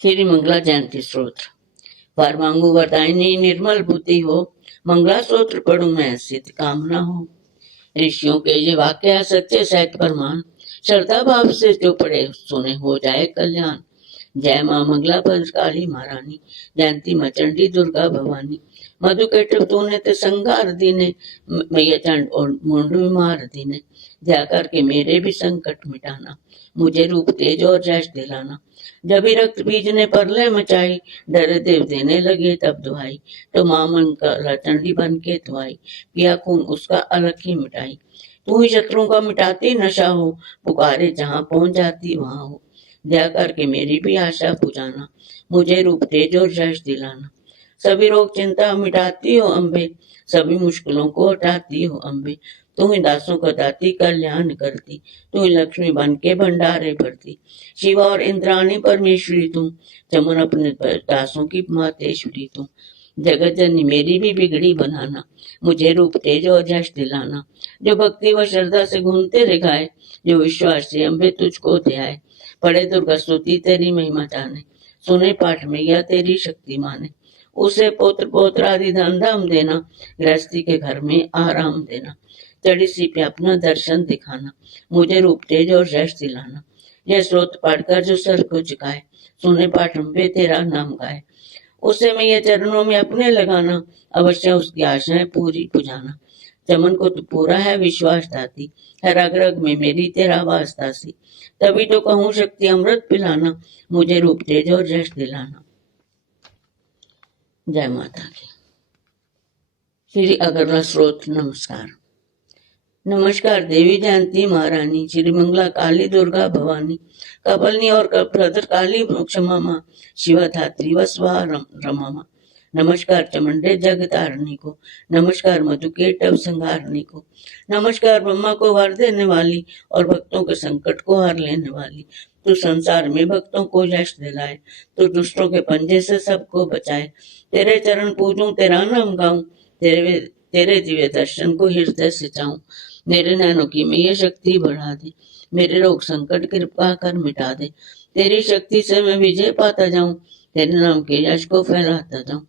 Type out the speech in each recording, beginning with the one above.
श्री मंगला जयंती स्त्रोत्र। वर मांगू वरदायिनी निर्मल बुद्धि हो, मंगला स्त्रोत्र पढ़ू मैं सिद्ध कामना हो। ऋषियों के ये वाक्य सत्य सहित प्रमाण, श्रद्धा भाव से जो पढ़े सुने हो जाए कल्याण। जय माँ मंगला भद्रकाली महारानी, जयंती माँ चंडी दुर्गा भवानी। मधु के तूने ते संगार दीने, मैया चंड और मुंड मार दीने। दया करके मेरे भी संकट मिटाना, मुझे रूप तेज और जश दिलाना। जब भी रक्त बीज ने परलय मचाई, डरे देव देने लगे तब दुहाई। तो माँ मंगला चंडी बन के तो आई, पिया खून उसका अलग ही मिटाई। तू ही शत्रुओं का मिटाती नशा हो, पुकारे जहाँ पहुंच जाती वहां हो। दया करके मेरी भी आशा बुझाना, मुझे रूप तेज और यश दिलाना। सभी रोग चिंता मिटाती हो अम्बे, सभी मुश्किलों को हटाती हो अम्बे। तू ही दासों का दाती कल्याण करती, तू ही लक्ष्मी बन के भंडारे भरती। शिवा और इंद्राणी परमेश्वरी तू, चमन अपने दासों की मातेश्वरी तू। जगत जननी मेरी भी बिगड़ी बनाना, मुझे रूप तेज और यश दिलाना। जो भक्ति व श्रद्धा से घूमते रिखाए, जो विश्वास से अम्बे तुझको ध्याए। पढ़े दुर्गा स्तुति तेरी महिमा जाने, सुने पाठ मैया तेरी शक्ति माने। उसे पुत्र पौत्र आदि धन धाम देना, गृहस्थी के घर में आराम देना। चढ़ी सी पे अपना दर्शन दिखाना, मुझे रूप तेज और यश दिलाना। यह स्रोत पढ़कर जो सर को झुकाए, सुने पाठ अम्बे तेरा नाम गाए। उसे मैं ये चरणों में अपने लगाना, अवश्य उसकी आशाएं पूरी बुझाना। चमन को तो पूरा है विश्वास दाती, है रग रग में मेरी तेरा वास्ता सी। तभी तो कहूँ शक्ति अमृत पिलाना, मुझे रूप तेज और यश दिलाना। जय माता की। श्री अगरला स्रोत। नमस्कार। नमस्कार देवी जयंती महारानी, श्री मंगला काली दुर्गा भवानी, कपलनी और भद्रकाली क्षमा माँ, शिवा धात्री व स्वा रमा माँ। नमस्कार चमंडे जग तारणी को, नमस्कार मधु के टव संहारणी को। नमस्कार ब्रह्मा को वर देने वाली और भक्तों के संकट को हार लेने वाली। तू संसार में भक्तों को यश दिलाए, तू दुष्टों के पंजे से सबको बचाए। तेरे चरण पूजूं तेरा नाम गाऊं, तेरे दिव्य दर्शन को हृदय से चाहूं। मेरे नैनों की मैं ये शक्ति बढ़ा दे, मेरे रोग संकट कृपा कर मिटा दे। तेरी शक्ति से मैं विजय पाता जाऊं, तेरे नाम के यश को फैलाता जाऊं।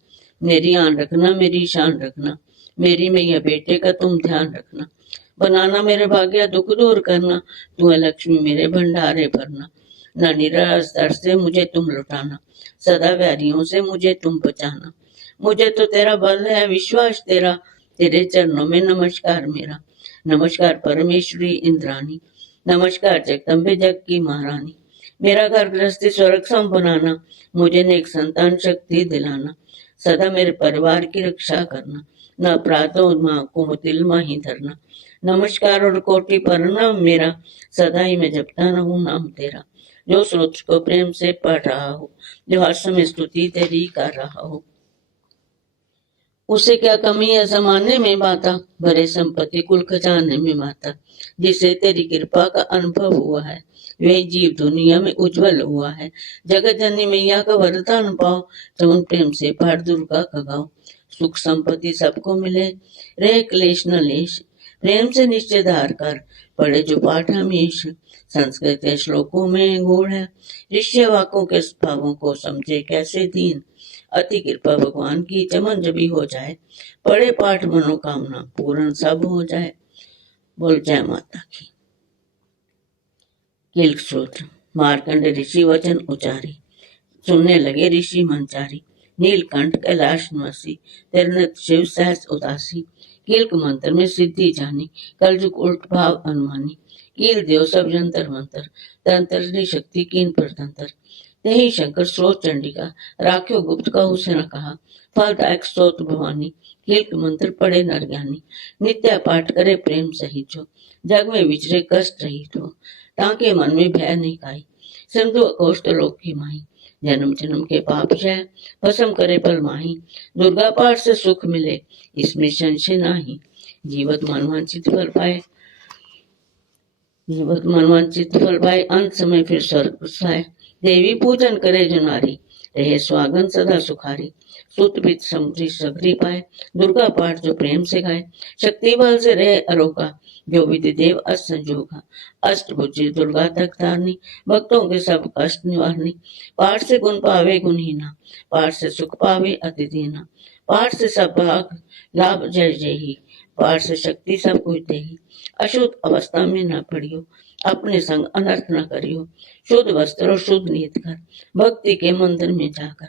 मेरी आन रखना, मेरी शान रखना, मेरी मैया बेटे का तुम ध्यान रखना। बनाना मेरे भाग्य दुख दूर करना, तू है लक्ष्मी मेरे भंडारे भरना। न निराश दर से मुझे तुम लुटाना, सदा व्यारियों से मुझे तुम बचाना। मुझे तो तेरा बल है विश्वास तेरा, तेरे चरणों में नमस्कार मेरा। नमस्कार परमेश्वरी इंद्राणी, नमस्कार जगदम्बे जग की महारानी। मेरा घर गृहस्थी स्वर्ग सम बनाना, मुझे नेक संतान शक्ति दिलाना। सदा मेरे परिवार की रक्षा करना, न अपराधों माँ को दिल माँ ही धरना। नमस्कार और कोटि प्रणाम मेरा, सदा ही मैं जपता रहूं नाम तेरा। जो स्रोत को प्रेम से पढ़ रहा हो, जो हर समय स्तुति तेरी कर रहा हो, उसे क्या कमी है जमाने में माता, भरे संपत्ति कुल खजाने में माता। जिसे तेरी कृपा का अनुभव हुआ है, वे जीव दुनिया में उज्जवल हुआ है। जगत जननी मैया का वरदान पाओ, चमन प्रेम से पाठ दुर्गा का गाओ। सुख संपत्ति सबको मिले, रहे क्लेश न लेश, प्रेम से निश्चय धार कर पढ़े जो पाठ हमेश। संस्कृत के श्लोकों में गुण है, ऋषि वाकों के भावों को समझे कैसे दीन। अति कृपा भगवान की चमन जब भी हो जाए, पढ़े पाठ मनोकामना पूर्ण सब हो जाए। बोल जय माता की। किल्क स्त्रोत्र। मार्कंड ऋषि वचन उचारी, सुनने लगे ऋषि मंचारी। नीलकंठ कैलाश निवासी, तेरनत शिव सहस उदासी। कीलक मंत्र में सिद्धि जानी, कलजुग उल्ट भाव अनुमानी। कील देव सब जंतर मंत्र, तंत्र शक्ति कीन पर तंत्र। तेहि शंकर स्रोत चंडिका, राख्यो गुप्त का उसे न कहा। फलदायक स्रोत भवानी, कीलक मंत्र पढ़े नर ज्ञानी। नित्य पाठ करे प्रेम सहित जो, जग में विचरे कष्ट रहित हो। ताके मन में भय नहीं खाई, सिंधु अकोष्ठ लोक की माही। जन्म जन्म के पाप क्षय, भस्म करे पल माही। दुर्गा पाठ से सुख मिले, इसमें संशय नाही। जीवत मनवांचित फल पाए, जीवत मनवांचित फल पाए, अंत समय फिर स्वर्ग पाए। देवी पूजन करे जो नारी, रहे सुहागन सदा सुखारी, सुत पित समृद्धि सगरी पाए, दुर्गा पाठ जो प्रेम से गाए, शक्ति बल से रहे अरोगा, जो विधि देव असंजोगा, अष्टभुजी दुर्गा तक तारनी, भक्तों के सब कष्ट निवारनी, पाठ से गुण पावे गुणहीना, पाठ से सुख पावे अति दीना, पाठ से सब भाग लाभ जय जय ही, पाठ से शक्ति सब कुछ देही, अशुद्ध अवस्था में न पड़ियो, अपने संग अनर्थ न करियो, शुद्ध वस्त्र और शुद्ध नीत कर, भक्ति के मंदिर में जाकर,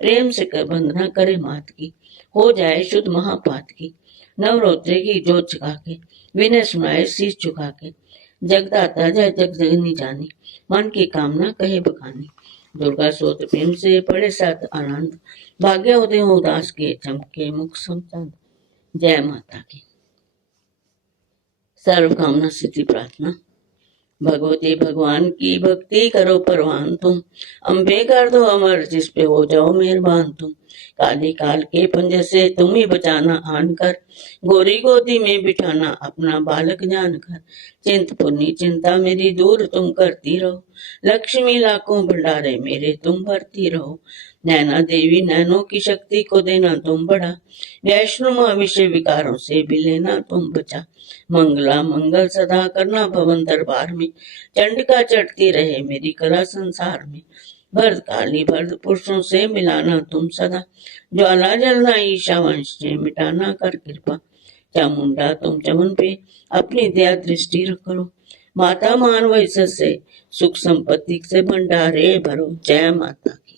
प्रेम से कर वंदना करे मात की, हो जाए शुद्ध महापात की, नवरोत्रे की जोत जगा के, विनय सुनाए शीश झुका के, जगदाता जय जग जगनी जानी, मन की कामना कहे बखानी, दुर्गा स्तोत्र प्रेम से पढ़े साथ आनंद, भाग्य उदय उदास के चमके मुख समचंद। जय माता की। सर्व कामना सिद्धि प्रार्थना। भगवती भगवान की भक्ति करो परवान तुम, अम्बे कर दो अमर जिस पे हो जाओ मेहरबान तुम, काली काल के पंजे से तुम ही बचाना आन कर, गोरी गोदी में बिठाना अपना बालक जानकर, चिंतपुर्णी चिंता मेरी दूर तुम करती रहो, लक्ष्मी लाखों भंडारे मेरे तुम भरती रहो, नैना देवी नैनों की शक्ति को देना तुम बढ़ा, वैष्णो माँ विषय विकारों से भी लेना तुम बचा, मंगला मंगल सदा करना भवन दरबार में, चंडिका चढ़ती रहे मेरी कला संसार में, भरत काली भरत पुरुषों से मिलाना तुम सदा, ज्वाला जलना ईशा वंश से मिटाना कर कृपा, चामुंडा तुम चमन पे अपनी दया दृष्टि रखो, माता मान वैश्य से सुख संपत्ति से भंडारे भरो। जय माता की।